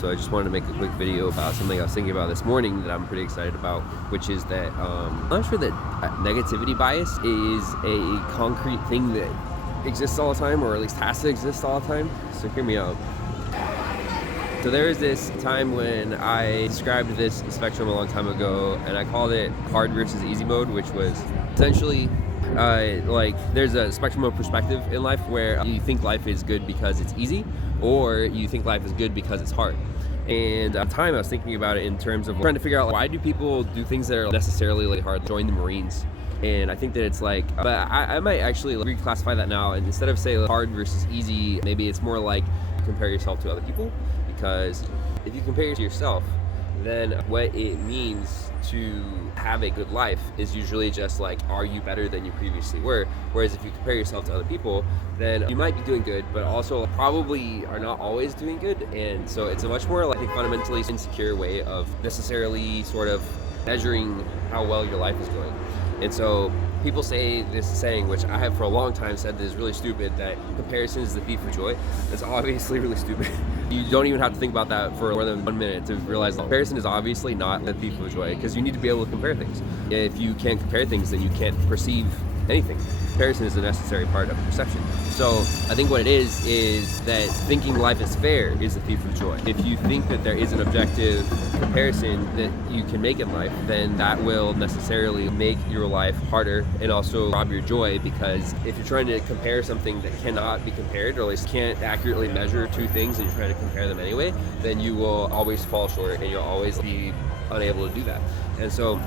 So I just wanted to make a quick video about something I was thinking about this morning that I'm pretty excited about, which is that I'm not sure that negativity bias is a concrete thing that exists all the time, or at least has to exist all the time. So hear me out. So there was this time when I described this spectrum a long time ago, and I called it hard versus easy mode, which was essentially like there's a spectrum of perspective in life where you think life is good because it's easy, or you think life is good because it's hard. And at the time I was thinking about it in terms of trying to figure out, why do people do things that are necessarily like hard, join the Marines? And I think that it's like, but I might actually reclassify that now, and instead of say hard versus easy, maybe it's more like compare yourself to other people. Because if you compare to yourself, then what it means to have a good life is usually just like, are you better than you previously were? Whereas if you compare yourself to other people, then you might be doing good, but also probably are not always doing good. And so it's a much more like fundamentally insecure way of necessarily sort of measuring how well your life is going. And so people say this saying, which I have for a long time said that is really stupid, that comparison is the thief of joy. That's obviously really stupid. You don't even have to think about that for more than 1 minute to realize that comparison is obviously not the thief of joy, because you need to be able to compare things. If you can't compare things, then you can't perceive anything. Comparison is a necessary part of perception. So I think what it is that thinking life is fair is the thief of joy. If you think that there is an objective comparison that you can make in life, then that will necessarily make your life harder and also rob your joy, because if you're trying to compare something that cannot be compared, or at least can't accurately measure two things, and you're trying to compare them anyway, then you will always fall short and you'll always be unable to do that. And so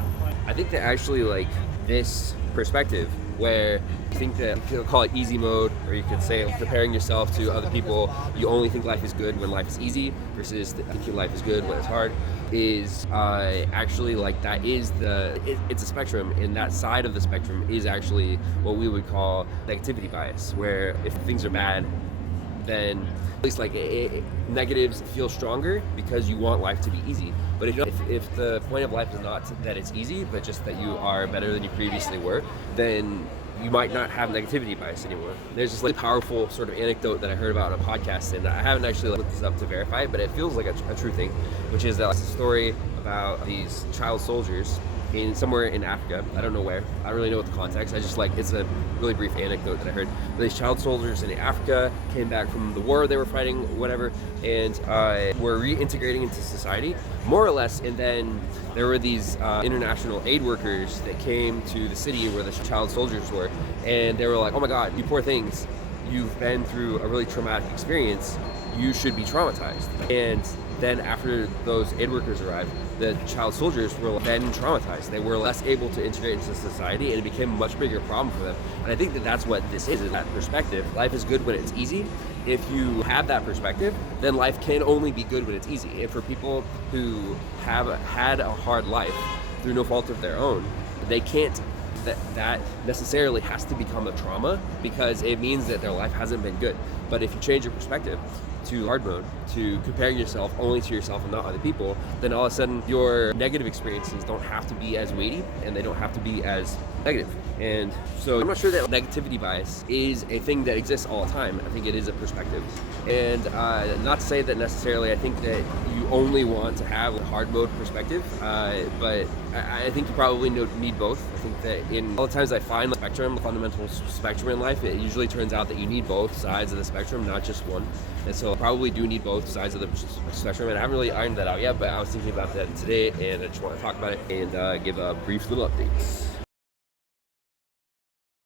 I think that actually like this perspective, where you think that, you could call it easy mode, or you could say comparing yourself to other people, you only think life is good when life is easy, versus thinking life is good when it's hard, is actually like that is it's a spectrum, and that side of the spectrum is actually what we would call negativity bias, where if things are bad, then at least like negatives feel stronger because you want life to be easy. But if the point of life is not that it's easy, but just that you are better than you previously were, then you might not have negativity bias anymore. There's this like powerful sort of anecdote that I heard about on a podcast, and I haven't actually looked this up to verify it, but it feels like a true thing, which is that it's a story about these child soldiers somewhere in Africa. I don't know where. I don't really know what the context. I just like, it's a really brief anecdote that I heard. But these child soldiers in Africa came back from the war they were fighting, whatever, and were reintegrating into society, more or less. And then there were these international aid workers that came to the city where the child soldiers were, and they were like, "Oh my God, you poor things! You've been through a really traumatic experience. You should be traumatized." And then after those aid workers arrived, the child soldiers were then traumatized. They were less able to integrate into society, and it became a much bigger problem for them. And I think that that's what this is that perspective. Life is good when it's easy. If you have that perspective, then life can only be good when it's easy. And for people who have had a hard life through no fault of their own, they can't, that necessarily has to become a trauma, because it means that their life hasn't been good. But if you change your perspective to hard mode, to comparing yourself only to yourself and not other people, then all of a sudden your negative experiences don't have to be as weighty, and they don't have to be as negative. And so I'm not sure that negativity bias is a thing that exists all the time. I think it is a perspective. And not to say that necessarily I think that you only want to have a hard mode perspective, but I think you probably need both. I think that in all the times I find the spectrum, the fundamental spectrum in life, it usually turns out that you need both sides of the spectrum, not just one. And so I probably do need both sides of the spectrum, and I haven't really ironed that out yet, but I was thinking about that today, and I just want to talk about it and give a brief little update.